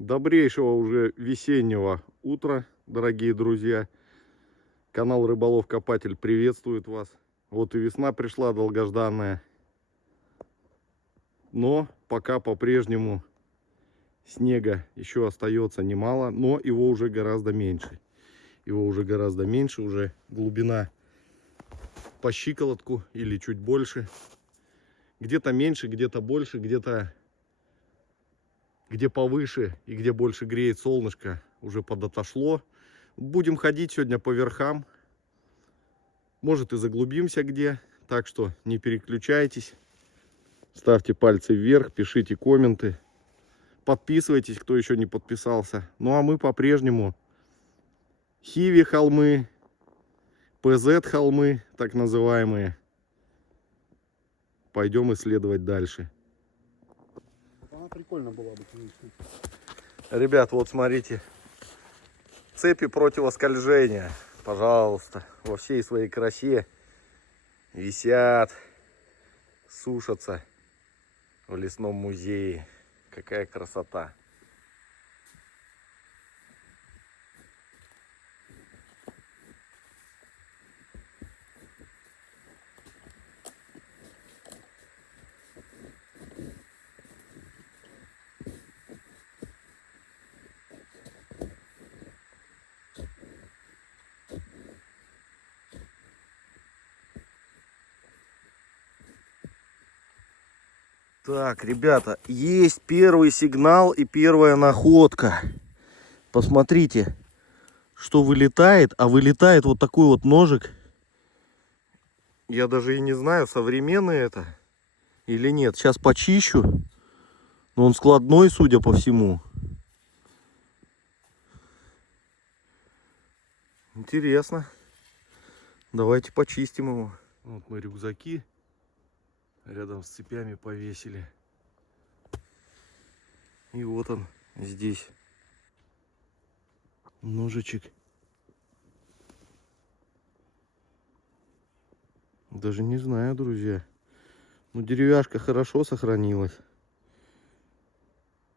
Добрейшего уже весеннего утра, дорогие друзья. Канал Рыболов Копатель приветствует вас. Вот и весна пришла долгожданная. Но пока по-прежнему снега еще остается немало, но его уже гораздо меньше. Уже глубина по щиколотку или чуть больше. Где-то меньше, где-то больше, где-то где повыше и где больше греет солнышко, уже подотошло. Будем ходить сегодня по верхам. Может и заглубимся где. Так что не переключайтесь. Ставьте пальцы вверх, пишите комменты. Подписывайтесь, кто еще не подписался. Ну а мы по-прежнему Хиви холмы, ПЗ холмы, так называемые. Пойдем исследовать дальше. Она прикольно была бы, конечно. Ребят, вот смотрите. Цепи противоскольжения, пожалуйста, во всей своей красе висят, сушатся в лесном музее. Какая красота. Так, ребята, есть первый сигнал и первая находка. Посмотрите, что вылетает. А вылетает вот такой вот ножик. Я даже и не знаю, современный это или нет. Сейчас почищу. Но он складной, судя по всему. Интересно. Давайте почистим его. Вот мы рюкзаки рядом с цепями повесили. И вот он здесь. Ножичек. Даже не знаю, друзья. Ну, деревяшка хорошо сохранилась.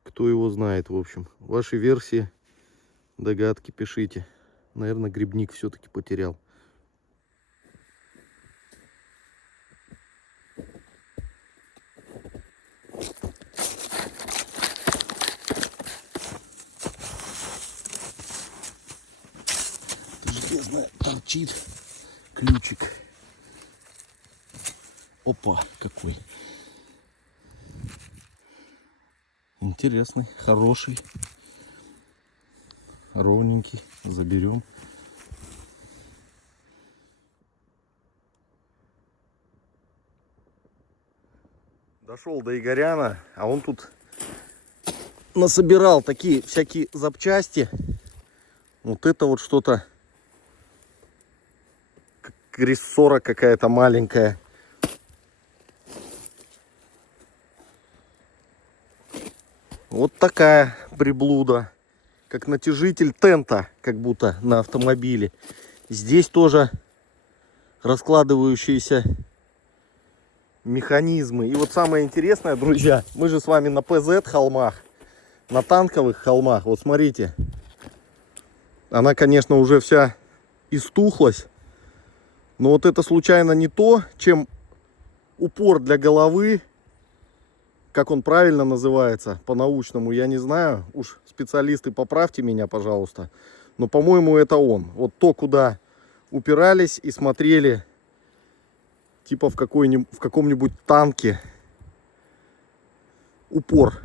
Кто его знает, в общем. Ваши версии, догадки пишите. Наверное, грибник все-таки потерял. Железная торчит ключик. Опа, какой. Интересный, хороший. Ровненький. Заберем. Дошел до Игоряна, а он тут насобирал такие всякие запчасти. Вот это вот что-то. Рессора какая-то маленькая. Вот такая приблуда. Как натяжитель тента, как будто на автомобиле. Здесь тоже раскладывающиеся механизмы. И вот самое интересное, друзья, мы же с вами на ПЗ холмах, на танковых холмах. Вот смотрите. Она, конечно, уже вся истухлась. Но вот это случайно не то, чем упор для головы, как он правильно называется по-научному, я не знаю. Уж специалисты, поправьте меня, пожалуйста. Но, по-моему, это он. Вот то, куда упирались и смотрели, типа в каком-нибудь танке. Упор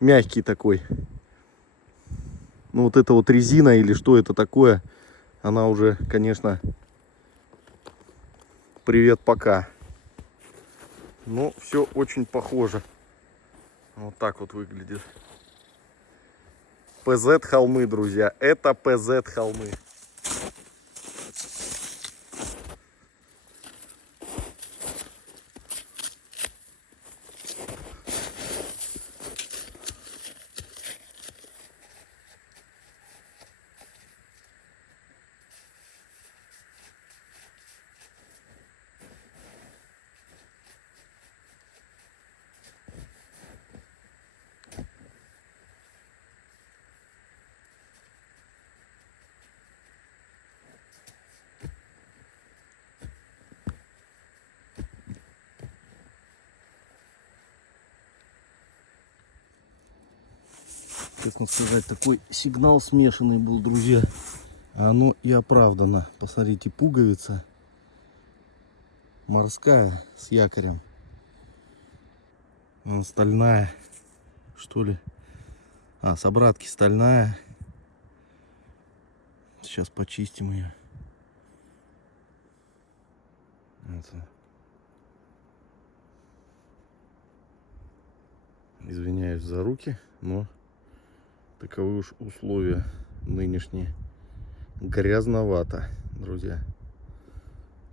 мягкий такой. Ну, вот это вот резина или что это такое, она уже, конечно, привет, пока. Но все очень похоже. Вот так вот выглядит. ПЗ холмы, друзья. Это ПЗ холмы. честно сказать, такой сигнал смешанный был, друзья. А оно и оправдано. Посмотрите, пуговица морская с якорем. Она стальная, что ли. А, с обратки стальная. Сейчас почистим ее. Вот. Извиняюсь за руки, но таковы уж условия нынешние. Грязновато, друзья.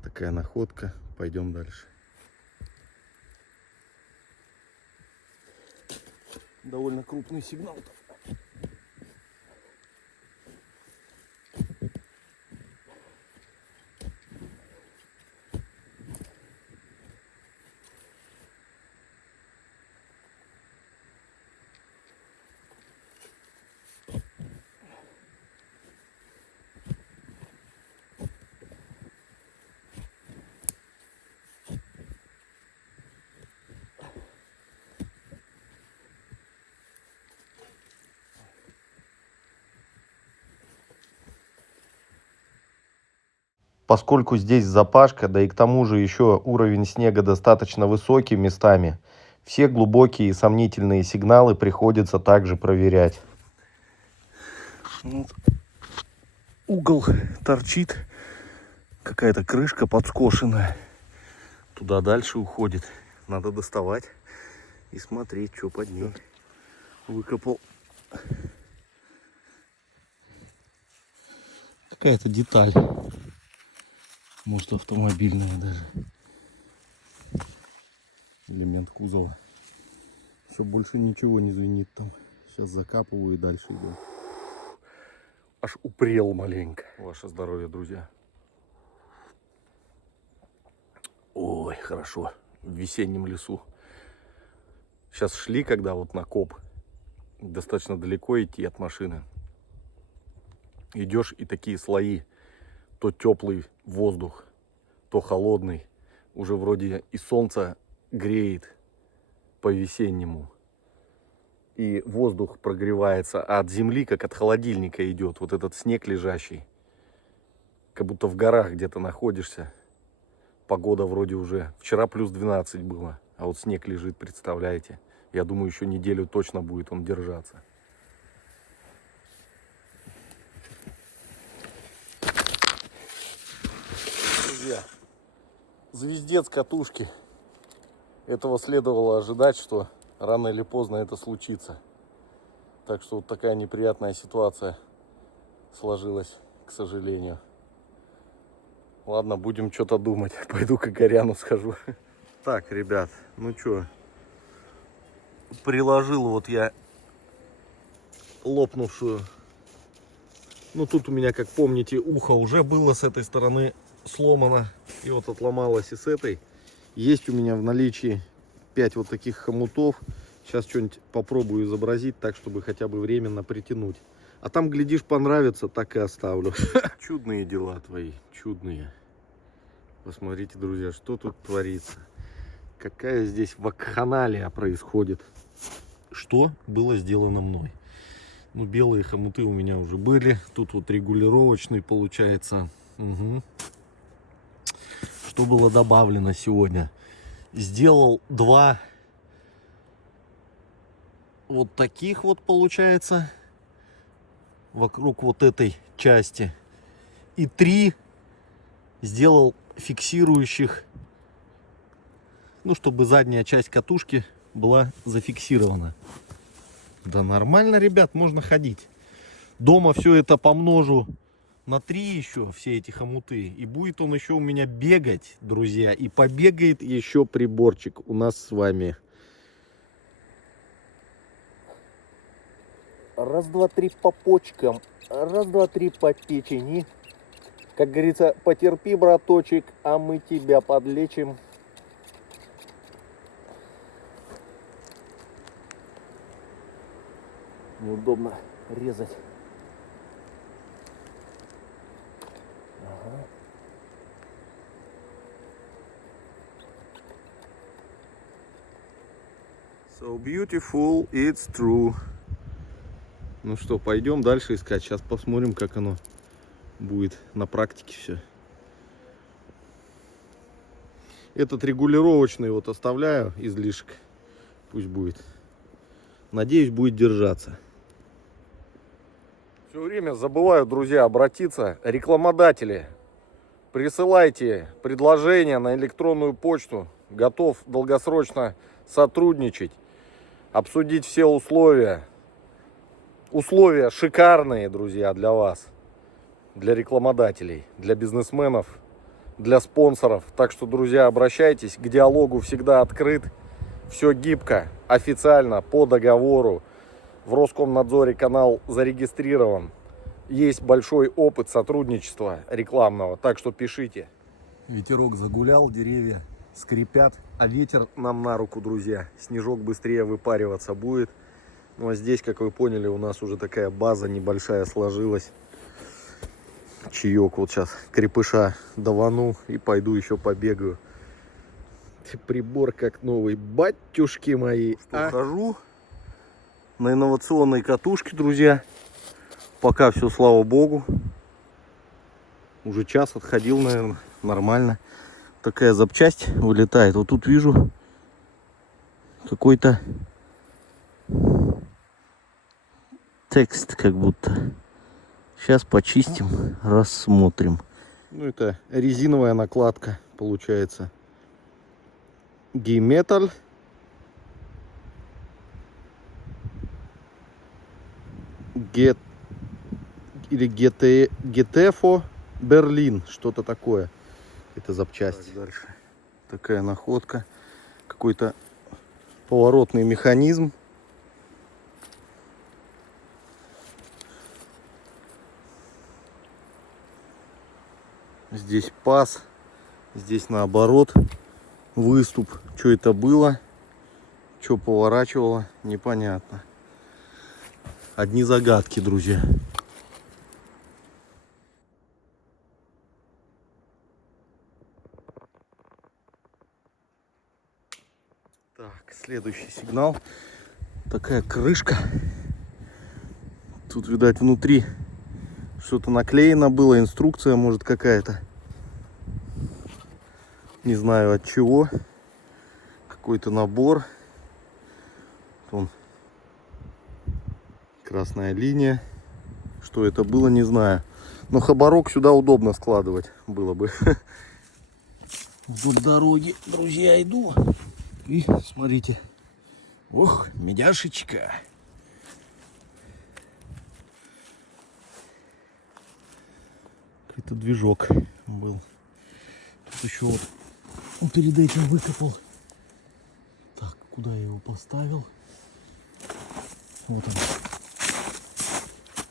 Такая находка. Пойдем дальше. Довольно крупный сигнал. Поскольку здесь запашка, да и к тому же еще уровень снега достаточно высокий местами, все глубокие и сомнительные сигналы приходится также проверять. Вот. Угол торчит, какая-то крышка подскошенная, туда дальше уходит. Надо доставать и смотреть, что под ней. Выкопал. Какая-то деталь. Может, автомобильная даже. Элемент кузова. Все, больше ничего не звенит там. Сейчас закапываю и дальше иду. Аж упрел маленько. Ваше здоровье, друзья. Ой, хорошо. В весеннем лесу. Сейчас шли, когда вот на коп. Достаточно далеко идти от машины. Идешь, и такие слои. То теплый воздух, то холодный. Уже вроде и солнце греет по-весеннему. И воздух прогревается, а от земли, как от холодильника идет. Вот этот снег лежащий. Как будто в горах где-то находишься. Погода вроде уже. Вчера плюс 12 было. А вот снег лежит, представляете. Я думаю, еще неделю точно будет он держаться. Друзья, звездец катушки. Этого следовало ожидать, что рано или поздно это случится. Так что вот такая неприятная ситуация сложилась, к сожалению. Ладно, будем что-то думать. Пойду к Игоряну схожу. Так, ребят, ну что, приложил вот я лопнувшую. Ну тут у меня, как помните, ухо уже было с этой стороны сломано. И вот отломалось и с этой. Есть у меня в наличии 5 вот таких хомутов. Сейчас что-нибудь попробую изобразить так, чтобы хотя бы временно притянуть. А там, глядишь, понравится, так и оставлю. Чудные дела твои, чудные. Посмотрите, друзья, что тут творится. Какая здесь вакханалия происходит. Что было сделано мной? Ну, белые хомуты у меня уже были. Тут вот регулировочный получается. Угу. Что было добавлено сегодня? Сделал 2 вот таких вот, получается, вокруг вот этой части. И 3 сделал фиксирующих, ну, чтобы задняя часть катушки была зафиксирована. Да нормально, ребят, можно ходить. Дома все это помножу на 3 еще, все эти хомуты. И будет он еще у меня бегать, друзья. И побегает еще приборчик у нас с вами. Раз, два, три по почкам. Раз, два, три по печени. Как говорится, потерпи, браточек, а мы тебя подлечим. Неудобно резать. Ага. So beautiful, it's true. Ну что, пойдем дальше искать. Сейчас посмотрим, как оно будет на практике все. Этот регулировочный вот оставляю излишек. Пусть будет. Надеюсь, будет держаться. Все время забываю, друзья, обратиться. Рекламодатели, присылайте предложения на электронную почту. Готов долгосрочно сотрудничать, обсудить все условия. Условия шикарные, друзья, для вас, для рекламодателей, для бизнесменов, для спонсоров. Так что, друзья, обращайтесь, к диалогу всегда открыт. Все гибко, официально, по договору. В Роскомнадзоре канал зарегистрирован. Есть большой опыт сотрудничества рекламного, так что пишите. Ветерок загулял, деревья скрипят, а ветер нам на руку, друзья. Снежок быстрее выпариваться будет. Ну а здесь, как вы поняли, у нас уже такая база небольшая сложилась. Чаек вот сейчас крепыша давану и пойду еще побегаю. Прибор как новый, батюшки мои. Хожу на инновационной катушке, друзья. Пока все, слава богу. Уже час отходил, наверное, нормально. Такая запчасть вылетает. Вот тут вижу какой-то текст как будто. Сейчас почистим, рассмотрим. Ну, это резиновая накладка получается. Гейметаль. Или Гетефо Берлин. Что-то такое. Это запчасть. Так, дальше. Такая находка. Какой-то поворотный механизм. Здесь паз. Здесь наоборот выступ. Что это было? Что поворачивало? Непонятно. Одни загадки, друзья. Так, следующий сигнал. Такая крышка. Тут, видать, внутри что-то наклеено было. Инструкция, может, какая-то. Не знаю от чего. Какой-то набор. Вон красная линия. Что это было, не знаю. Но хабарок сюда удобно складывать было бы. Вдоль дороги, друзья, иду. И смотрите. Ох, медяшечка. Какой-то движок был. Тут еще вот он перед этим выкопал. Так, куда я его поставил? Вот он.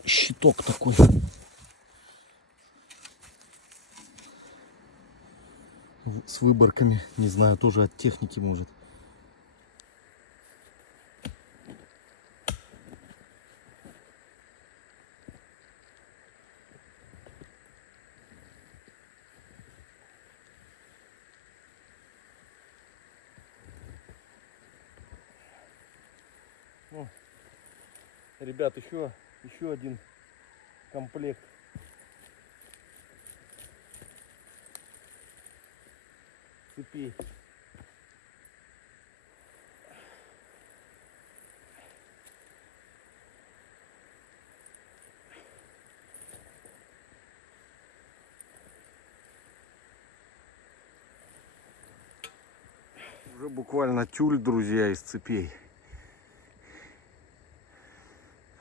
Щиток такой. С выборками. Не знаю, тоже от техники может. Ну, ребят, еще один комплект. Цепей. Уже буквально тюль, друзья, из цепей.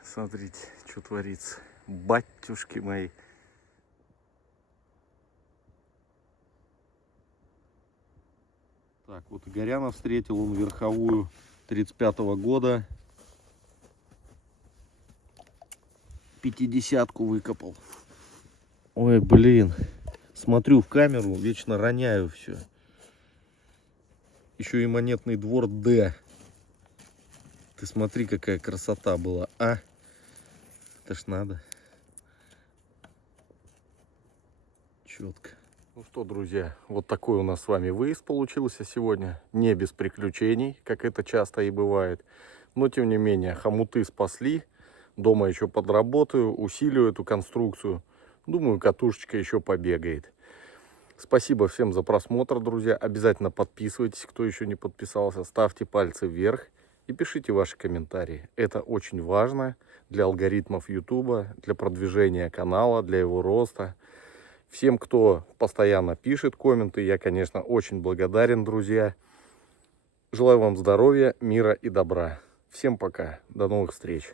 Смотрите, что творится. Батюшки мои. Так, вот Игоряна встретил, он верховую 35-го года. 50-ку выкопал. Ой, блин. Смотрю в камеру, вечно роняю все. Еще и монетный двор Д. Ты смотри, какая красота была, а? Это ж надо. Четко. Ну что, друзья, вот такой у нас с вами выезд получился сегодня. Не без приключений, как это часто и бывает. Но, тем не менее, хомуты спасли. Дома еще подработаю, усилю эту конструкцию. Думаю, катушечка еще побегает. Спасибо всем за просмотр, друзья. Обязательно подписывайтесь, кто еще не подписался. Ставьте пальцы вверх и пишите ваши комментарии. Это очень важно для алгоритмов YouTube, для продвижения канала, для его роста. Всем, кто постоянно пишет комменты, я, конечно, очень благодарен, друзья. Желаю вам здоровья, мира и добра. Всем пока. До новых встреч.